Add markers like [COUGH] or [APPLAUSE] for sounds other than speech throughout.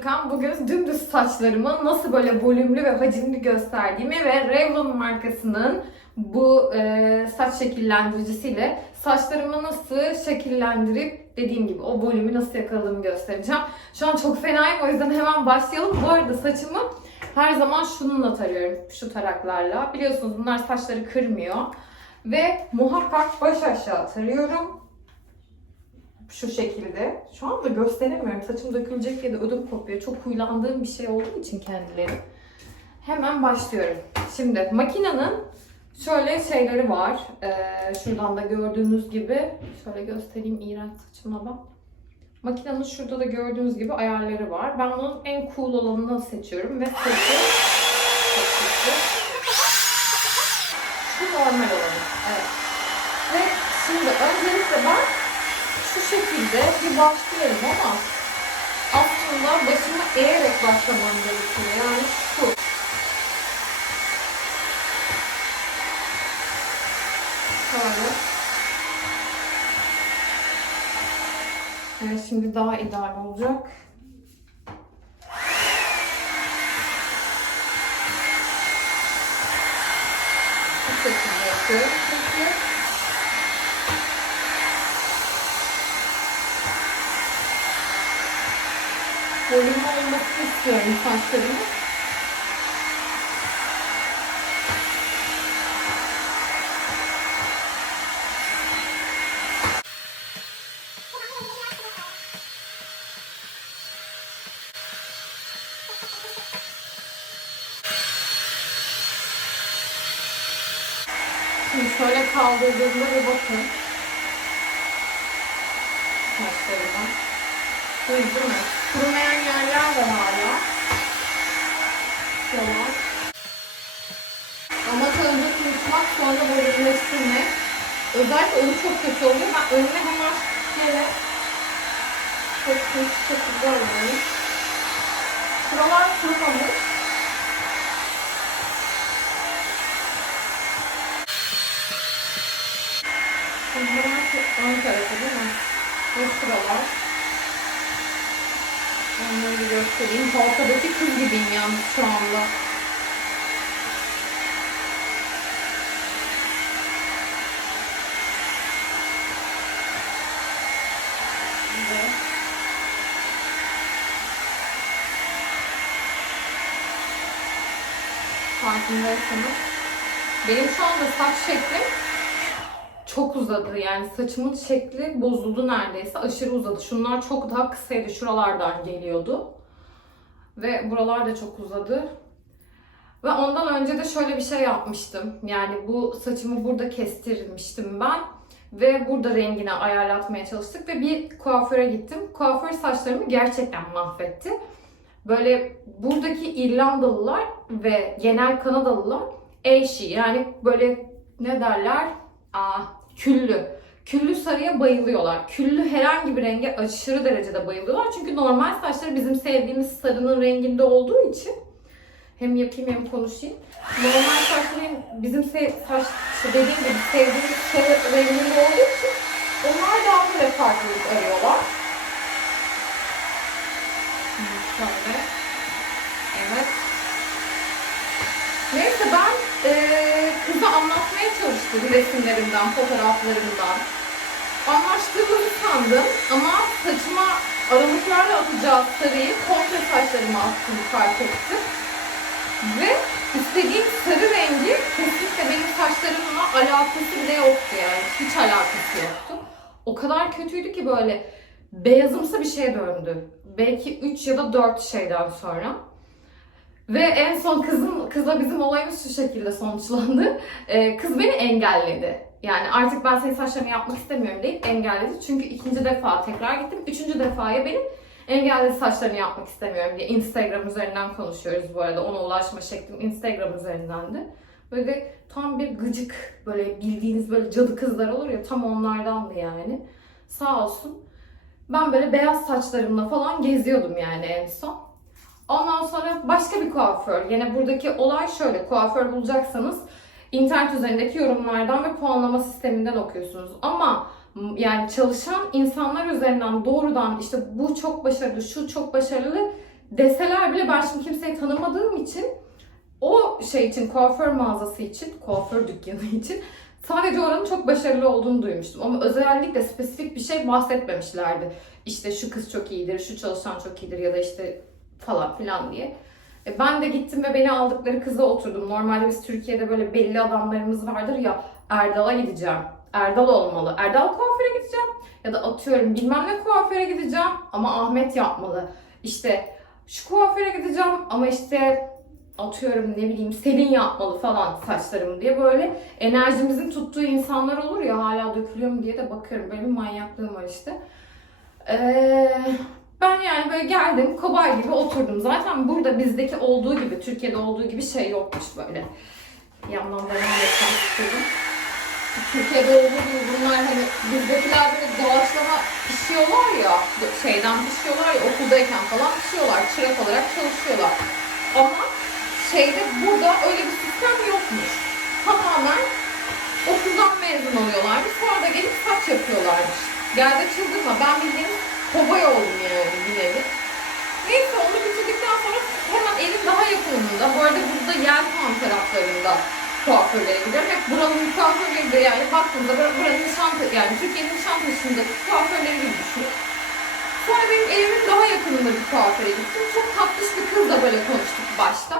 Furkan. Bugün dümdüz saçlarımı nasıl böyle volümlü ve hacimli gösterdiğimi ve Revlon markasının bu e, saç şekillendiricisiyle saçlarımı nasıl şekillendirip dediğim gibi o volümü nasıl yakaladığımı göstereceğim. Şu an çok fenayım o yüzden hemen başlayalım. Bu arada saçımı her zaman şununla tarıyorum. Şu taraklarla. Biliyorsunuz bunlar saçları kırmıyor. Ve muhakkak baş aşağı tarıyorum şu şekilde. Şu anda gösteremiyorum. Saçım dökülecek ya da ödüm kopuyor. Çok huylandığım bir şey olduğu için kendileri. Hemen başlıyorum. Şimdi makinenin şöyle şeyleri var. Ee, şuradan da gördüğünüz gibi. Şöyle göstereyim iğrenç saçıma bak. Makinenin şurada da gördüğünüz gibi ayarları var. Ben bunun en cool olanını seçiyorum ve saçı Şu normal olanı. Evet. Ve şimdi öncelikle ben şu şekilde bir başlıyorum ama aslında başımı eğerek başlamam gerekiyor. Yani şu. Şöyle. Evet, şimdi daha ideal olacak. Bu şekilde yapıyorum çünkü. Volümlü olmasını istiyorum saçlarımın. Şimdi şöyle kaldırdığımda bir bakın. Saçlarıma. Düz değil mi? Kurumayan yerler var hala. Şuralar. Ama önce kurutmak sonra volümleştirmek. Özellikle önü çok kötü oluyor. Ben önüne hemen şöyle çok kötü çok güzel oluyor. Şuralar kurumamış. Bunlar ön tarafı değil mi? Ve şuralar. Onları bir göstereyim. Halkadaki kız gibiyim yalnız şu anda. Farkındaysanız benim şu anda saç şeklim çok uzadı. Yani saçımın şekli bozuldu neredeyse. Aşırı uzadı. Şunlar çok daha kısaydı. Şuralardan geliyordu. Ve buralar da çok uzadı. Ve ondan önce de şöyle bir şey yapmıştım. Yani bu saçımı burada kestirmiştim ben. Ve burada rengini ayarlatmaya çalıştık. Ve bir kuaföre gittim. Kuaför saçlarımı gerçekten mahvetti. Böyle buradaki İrlandalılar ve genel Kanadalılar eşi yani böyle ne derler? Aa, küllü. Küllü sarıya bayılıyorlar. Küllü herhangi bir renge aşırı derecede bayılıyorlar. Çünkü normal saçları bizim sevdiğimiz sarının renginde olduğu için hem yapayım hem konuşayım. Normal saçların bizim sev saç dediğim gibi sevdiğimiz sarı renginde olduğu için onlar daha böyle farklılık arıyorlar. Şöyle. Evet. Neyse ben eee kıza anlatmaya çalıştım resimlerimden, fotoğraflarımdan. Anlaştığımızı sandım ama saçıma aralıklarla atacağı sarıyı komple saçlarıma attığını fark ettim. Ve istediğim sarı rengi kesinlikle benim saçlarımla alakası bile yoktu yani. Hiç alakası yoktu. O kadar kötüydü ki böyle beyazımsı bir şeye döndü. Belki 3 ya da 4 şeyden sonra. Ve en son kızım, kızla bizim olayımız şu şekilde sonuçlandı. Ee, kız beni engelledi. Yani artık ben senin saçlarını yapmak istemiyorum deyip engelledi. Çünkü ikinci defa tekrar gittim. Üçüncü defaya benim engelledi saçlarını yapmak istemiyorum diye. Instagram üzerinden konuşuyoruz bu arada. Ona ulaşma şeklim Instagram üzerindendi. Böyle tam bir gıcık böyle bildiğiniz böyle cadı kızlar olur ya tam onlardandı yani. Sağ olsun. Ben böyle beyaz saçlarımla falan geziyordum yani en son. Ondan sonra başka bir kuaför. Yine buradaki olay şöyle. Kuaför bulacaksanız internet üzerindeki yorumlardan ve puanlama sisteminden okuyorsunuz. Ama yani çalışan insanlar üzerinden doğrudan işte bu çok başarılı, şu çok başarılı deseler bile ben şimdi kimseyi tanımadığım için o şey için kuaför mağazası için, kuaför dükkanı için sadece oranın çok başarılı olduğunu duymuştum. Ama özellikle spesifik bir şey bahsetmemişlerdi. İşte şu kız çok iyidir, şu çalışan çok iyidir ya da işte falan filan diye. E, Ben de gittim ve beni aldıkları kıza oturdum. Normalde biz Türkiye'de böyle belli adamlarımız vardır ya Erdal'a gideceğim. Erdal olmalı. Erdal kuaföre gideceğim. Ya da atıyorum bilmem ne kuaföre gideceğim ama Ahmet yapmalı. İşte şu kuaföre gideceğim ama işte atıyorum ne bileyim Selin yapmalı falan saçlarımı diye böyle enerjimizin tuttuğu insanlar olur ya hala dökülüyor mu diye de bakıyorum. Benim manyaklığım var işte. Ee, ben yani böyle geldim kobay gibi oturdum. Zaten burada bizdeki olduğu gibi, Türkiye'de olduğu gibi şey yokmuş böyle. Bir yandan ben geçmek istedim. Türkiye'de olduğu gibi bunlar hani bizdekiler böyle doğaçlama pişiyorlar ya, şeyden pişiyorlar ya okuldayken falan pişiyorlar, çırak olarak çalışıyorlar. Ama şeyde burada öyle bir sistem yokmuş. Tamamen okuldan mezun oluyorlarmış, sonra da gelip saç yapıyorlarmış. Gel de çıldırma, ben bildiğin kobay oldum yani bir nevi. Neyse onu bitirdikten sonra hemen evin daha yakınında, bu arada burada Yelpan taraflarında kuaförlere gidiyorum. Hep buranın kuaförleri de yani baktığımda bur- buranın Nişantaşı, yani Türkiye'nin Nişantaşı'ndaki kuaförleri gibi düşünün. Sonra benim evimin daha yakınında bir kuaföre gittim. Çok tatlış bir kızla böyle konuştuk başta.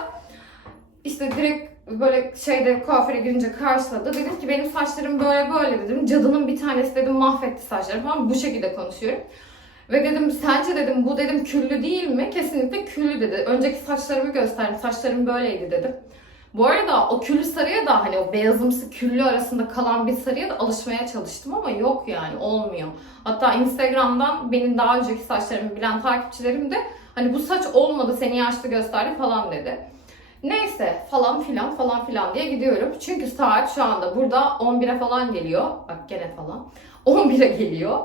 İşte direkt böyle şeyde kuaföre girince karşıladı. Dedim ki benim saçlarım böyle böyle dedim. Cadının bir tanesi dedim mahvetti saçlarım falan. Bu şekilde konuşuyorum. Ve dedim sence dedim bu dedim küllü değil mi? Kesinlikle küllü dedi. Önceki saçlarımı gösterdim. Saçlarım böyleydi dedim. Bu arada o küllü sarıya da hani o beyazımsı küllü arasında kalan bir sarıya da alışmaya çalıştım ama yok yani olmuyor. Hatta Instagram'dan benim daha önceki saçlarımı bilen takipçilerim de hani bu saç olmadı seni yaşlı gösterdi falan dedi. Neyse falan filan falan filan diye gidiyorum. Çünkü saat şu anda burada 11'e falan geliyor. Bak gene falan. [LAUGHS] 11'e geliyor.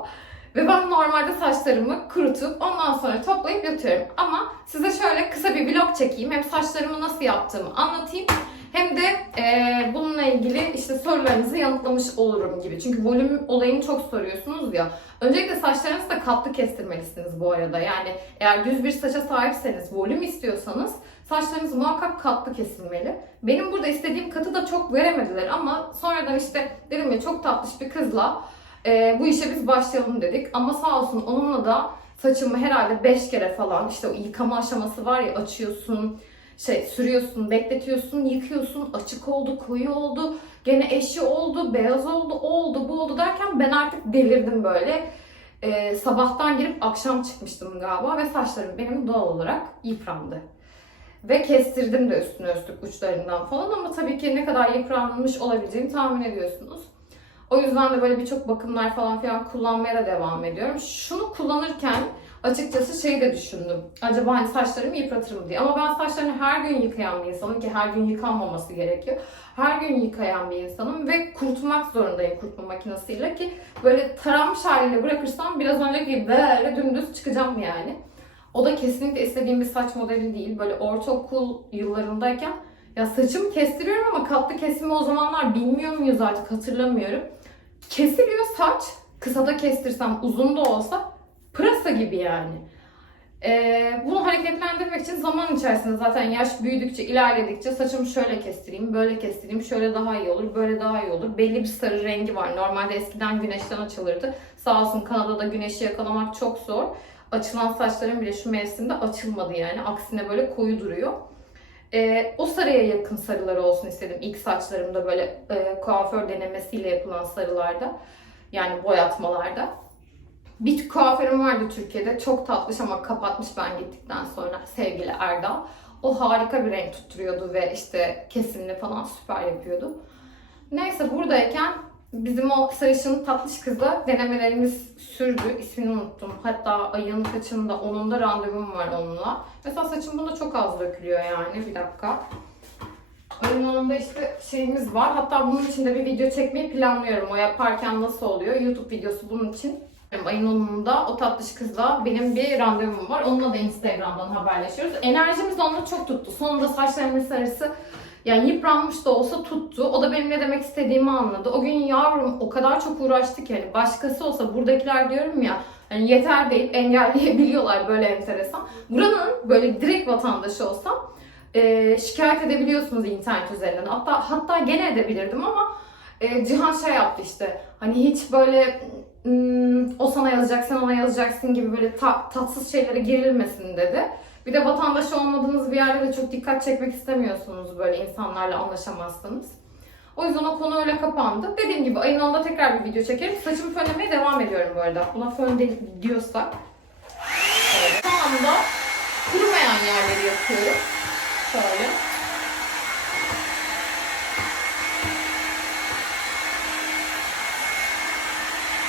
Ve ben normalde saçlarımı kurutup ondan sonra toplayıp yatıyorum. Ama size şöyle kısa bir vlog çekeyim. Hem saçlarımı nasıl yaptığımı anlatayım. Hem de eee, bununla ilgili işte sorularınızı yanıtlamış olurum gibi. Çünkü volüm olayını çok soruyorsunuz ya. Öncelikle saçlarınızı da katlı kestirmelisiniz bu arada. Yani eğer düz bir saça sahipseniz, volüm istiyorsanız saçlarınız muhakkak katlı kesilmeli. Benim burada istediğim katı da çok veremediler ama sonradan işte dedim ya çok tatlış bir kızla e, bu işe biz başlayalım dedik. Ama sağ olsun onunla da saçımı herhalde 5 kere falan işte o yıkama aşaması var ya açıyorsun, şey sürüyorsun, bekletiyorsun, yıkıyorsun, açık oldu, koyu oldu, gene eşi oldu, beyaz oldu, oldu, bu oldu derken ben artık delirdim böyle. E, sabahtan girip akşam çıkmıştım galiba ve saçlarım benim doğal olarak yıprandı. Ve kestirdim de üstüne üstlük uçlarından falan ama tabii ki ne kadar yıpranmış olabileceğini tahmin ediyorsunuz. O yüzden de böyle birçok bakımlar falan filan kullanmaya da devam ediyorum. Şunu kullanırken açıkçası şeyi de düşündüm. Acaba hani saçlarımı yıpratır mı diye. Ama ben saçlarımı her gün yıkayan bir insanım ki her gün yıkanmaması gerekiyor. Her gün yıkayan bir insanım ve kurutmak zorundayım kurutma makinesiyle ki böyle taranmış haliyle bırakırsam biraz önceki böyle dümdüz çıkacağım yani. O da kesinlikle istediğim bir saç modeli değil. Böyle ortaokul yıllarındayken ya saçımı kestiriyorum ama katlı kesimi o zamanlar bilmiyor muyuz artık hatırlamıyorum. Kesiliyor saç. Kısa da kestirsem uzun da olsa pırasa gibi yani. Ee, bunu hareketlendirmek için zaman içerisinde zaten yaş büyüdükçe, ilerledikçe saçımı şöyle kestireyim, böyle kestireyim, şöyle daha iyi olur, böyle daha iyi olur. Belli bir sarı rengi var. Normalde eskiden güneşten açılırdı. Sağ olsun Kanada'da güneşi yakalamak çok zor. Açılan saçların bile şu mevsimde açılmadı yani. Aksine böyle koyu duruyor. Ee, o sarıya yakın sarılar olsun istedim. İlk saçlarımda böyle e, kuaför denemesiyle yapılan sarılarda. Yani boyatmalarda. Bir kuaförüm vardı Türkiye'de. Çok tatlış ama kapatmış ben gittikten sonra sevgili Erdal. O harika bir renk tutturuyordu ve işte kesimini falan süper yapıyordu. Neyse buradayken bizim o sarışın tatlış kızla denemelerimiz sürdü. İsmini unuttum. Hatta ayın kaçında, 10'unda randevum var onunla. Mesela saçım bunda çok az dökülüyor yani. Bir dakika. Ayın 10'unda işte şeyimiz var. Hatta bunun için de bir video çekmeyi planlıyorum. O yaparken nasıl oluyor? YouTube videosu bunun için. Ayın 10'unda o tatlış kızla benim bir randevum var. Onunla da Instagram'dan haberleşiyoruz. Enerjimiz onunla çok tuttu. Sonunda saçlarımın sarısı yani yıpranmış da olsa tuttu. O da benim ne demek istediğimi anladı. O gün yavrum o kadar çok uğraştı ki hani başkası olsa buradakiler diyorum ya Yani yeter deyip engelleyebiliyorlar böyle enteresan. Buranın böyle direkt vatandaşı olsam e, şikayet edebiliyorsunuz internet üzerinden. Hatta hatta gene edebilirdim ama e, Cihan şey yaptı işte. Hani hiç böyle hmm, o sana yazacak, sen ona yazacaksın gibi böyle ta- tatsız şeylere girilmesin dedi. Bir de vatandaş olmadığınız bir yerde de çok dikkat çekmek istemiyorsunuz böyle insanlarla anlaşamazsınız. O yüzden o konu öyle kapandı. Dediğim gibi ayın 10'da tekrar bir video çekerim. Saçımı fönlemeye devam ediyorum bu arada. Buna fön de diyorsak. Evet. Şu anda kurumayan yerleri yapıyorum. Şöyle.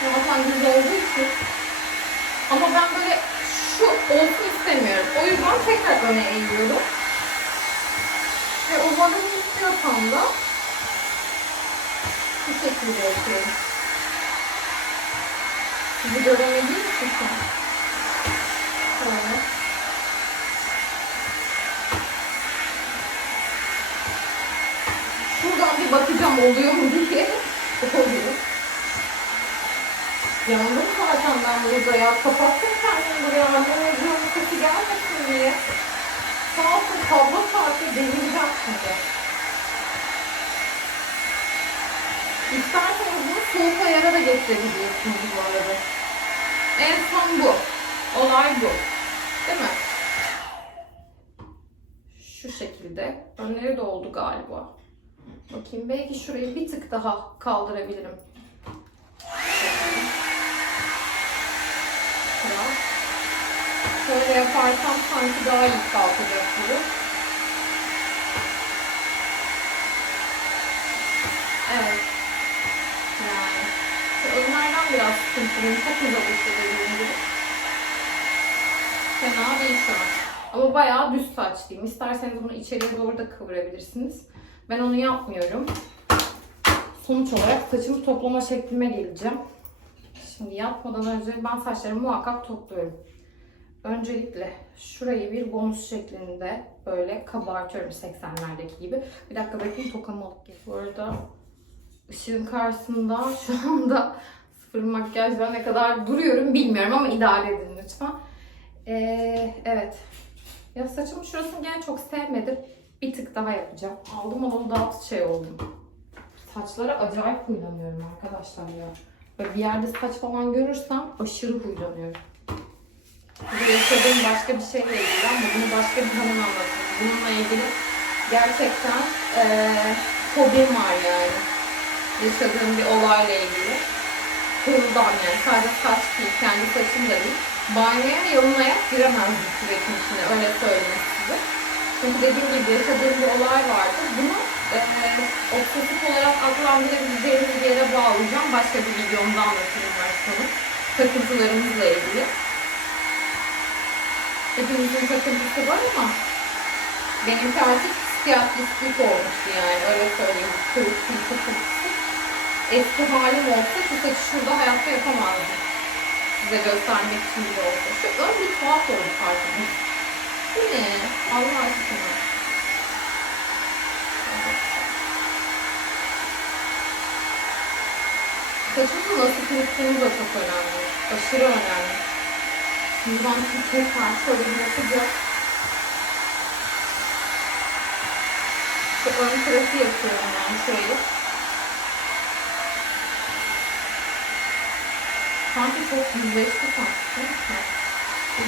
Zaten güzel olduğu için. Ama ben böyle şu olsun istemiyorum. O yüzden tekrar öne eğiyorum. Ve umarım istiyorsam da bu şekilde yapıyorum. Sizi göremediğim için şu an. Şöyle. Şuradan bir bakacağım oluyor mu diye. [LAUGHS] Oluyor. Yandım zaten ben burada ya. Kapattım kendimi buraya. Annem videonun sesi gelmesin diye. Sağ olsun kablo saati delireceğim şimdi. İsterseniz bunu soğuk ayara da getirebiliyorsunuz bu arada. En son bu. Olay bu. Değil mi? Şu şekilde. Önleri de oldu galiba. Bakayım belki şurayı bir tık daha kaldırabilirim. Şura. Şöyle yaparsam sanki daha iyi kalkacak gibi. Evet. Yani. Önlerden biraz sıkıntılıyım. Çok uzak işte dediğim gibi. Fena değil şu an. Ama bayağı düz saçlıyım. İsterseniz bunu içeriye doğru da kıvırabilirsiniz. Ben onu yapmıyorum. Sonuç olarak saçımı toplama şeklime geleceğim. Şimdi yapmadan önce ben saçlarımı muhakkak topluyorum. Öncelikle şurayı bir bonus şeklinde böyle kabartıyorum 80'lerdeki gibi. Bir dakika bekleyin tokamı alıp geleyim. Bu arada ışığın karşısında şu anda [LAUGHS] sıfır makyajla ne kadar duruyorum bilmiyorum ama idare edin lütfen. Ee, evet. Ya saçımın şurasını gene çok sevmedim. Bir tık daha yapacağım. Aldım onu daha şey oldum. Saçlara acayip huylanıyorum arkadaşlar ya. Böyle bir yerde saç falan görürsem aşırı huylanıyorum. Burada yaşadığım başka bir şeyle ilgili ama bunu başka bir zaman anlatayım. Bununla ilgili gerçekten eee fobim var yani. Yaşadığım bir olayla ilgili. Hırıldan yani sadece saç değil, kendi saçım da değil. Banyoya yalın giremez bu sürecin içine, öyle söyleyeyim size. Çünkü dediğim gibi yaşadığım bir olay vardı. Bunu eee obsesif olarak adlandırabileceğimiz bir yere bağlayacağım. Başka bir videomda anlatırım sana. Takıntılarımızla ilgili. Hepimizin takıntısı var ama benimki artık psikiyatristlik olmuştu yani öyle söyleyeyim. Kırık bir takıntısı. Eski halim olsa şu saçı şurada hayatta yapamazdım. Size göstermek için bile olsa. Şu ön bir tuhaf oldu farkında. Bu ne? Allah aşkına. Saçımı nasıl kuruttuğumuz da çok önemli. Aşırı önemli. Şimdi ben tekrar şöyle bir yapacağım. Şu ön tarafı yapıyorum ben şurayı. Sanki çok yüzleşti sanki.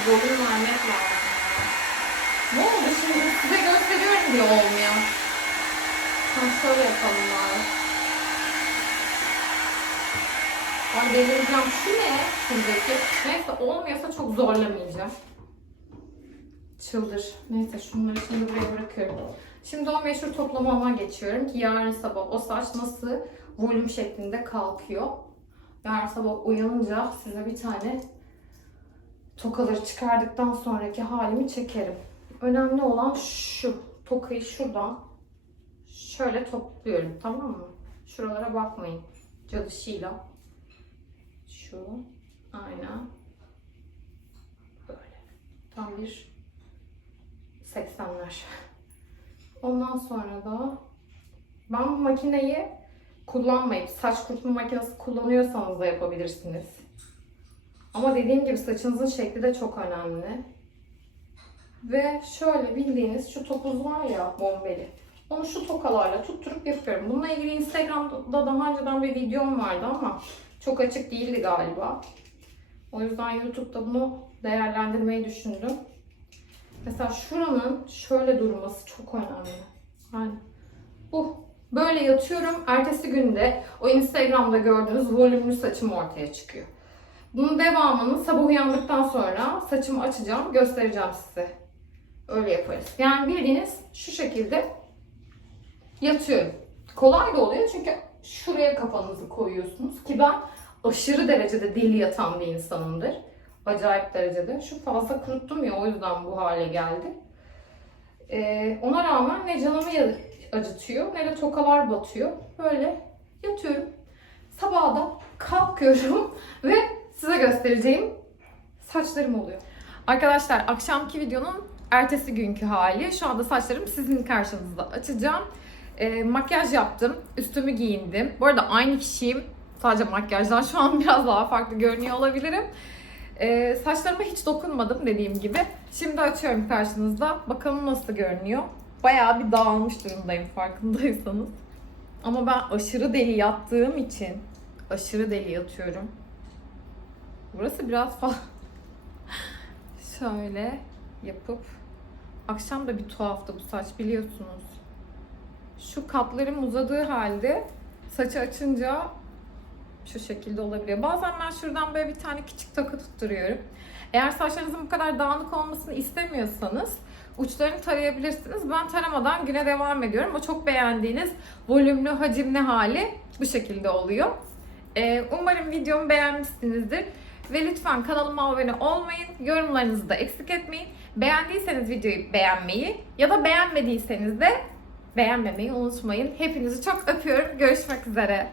Volüm vermek lazım. Ne oldu şimdi? Size gösteriyorum diye olmuyor. Ha şöyle yapalım bari. Ay delireceğim. Şu ne? Şuradaki. Neyse olmuyorsa çok zorlamayacağım. Çıldır. Neyse şunları şimdi buraya bırakıyorum. Şimdi o meşhur toplamama geçiyorum ki yarın sabah o saç nasıl volüm şeklinde kalkıyor. Yarın sabah uyanınca size bir tane tokaları çıkardıktan sonraki halimi çekerim. Önemli olan şu. Tokayı şuradan şöyle topluyorum tamam mı? Şuralara bakmayın. Çalışıyla. Şu. Aynen. Böyle. Tam bir 80'ler. Ondan sonra da ben bu makineyi kullanmayıp saç kurutma makinesi kullanıyorsanız da yapabilirsiniz. Ama dediğim gibi saçınızın şekli de çok önemli. Ve şöyle bildiğiniz şu topuz var ya bombeli. Onu şu tokalarla tutturup yapıyorum. Bununla ilgili Instagram'da daha önceden bir videom vardı ama çok açık değildi galiba. O yüzden YouTube'da bunu değerlendirmeyi düşündüm. Mesela şuranın şöyle durması çok önemli. Yani bu. Böyle yatıyorum. Ertesi günde o Instagram'da gördüğünüz volümlü saçım ortaya çıkıyor. Bunun devamını sabah uyandıktan sonra saçımı açacağım, göstereceğim size. Öyle yaparız. Yani bildiğiniz şu şekilde yatıyorum. Kolay da oluyor çünkü şuraya kafanızı koyuyorsunuz ki ben aşırı derecede deli yatan bir insanımdır. Acayip derecede. Şu fazla kuruttum ya o yüzden bu hale geldi. Ee, ona rağmen ne canımı acıtıyor ne de tokalar batıyor. Böyle yatıyorum. Sabah da kalkıyorum [LAUGHS] ve size göstereceğim saçlarım oluyor. Arkadaşlar akşamki videonun ertesi günkü hali. Şu anda saçlarım sizin karşınızda açacağım. Ee, makyaj yaptım. Üstümü giyindim. Bu arada aynı kişiyim. Sadece makyajdan şu an [LAUGHS] biraz daha farklı görünüyor olabilirim. Ee, saçlarıma hiç dokunmadım dediğim gibi. Şimdi açıyorum karşınızda. Bakalım nasıl görünüyor. Bayağı bir dağılmış durumdayım farkındaysanız. Ama ben aşırı deli yattığım için aşırı deli yatıyorum. Burası biraz falan [LAUGHS] şöyle yapıp akşam da bir tuhaftı bu saç biliyorsunuz. Şu katlarım uzadığı halde saçı açınca şu şekilde olabiliyor. Bazen ben şuradan böyle bir tane küçük takı tutturuyorum. Eğer saçlarınızın bu kadar dağınık olmasını istemiyorsanız uçlarını tarayabilirsiniz. Ben taramadan güne devam ediyorum. O çok beğendiğiniz volümlü, hacimli hali bu şekilde oluyor. Ee, umarım videomu beğenmişsinizdir. Ve lütfen kanalıma abone olmayın. Yorumlarınızı da eksik etmeyin. Beğendiyseniz videoyu beğenmeyi ya da beğenmediyseniz de beğenmemeyi unutmayın. Hepinizi çok öpüyorum. Görüşmek üzere.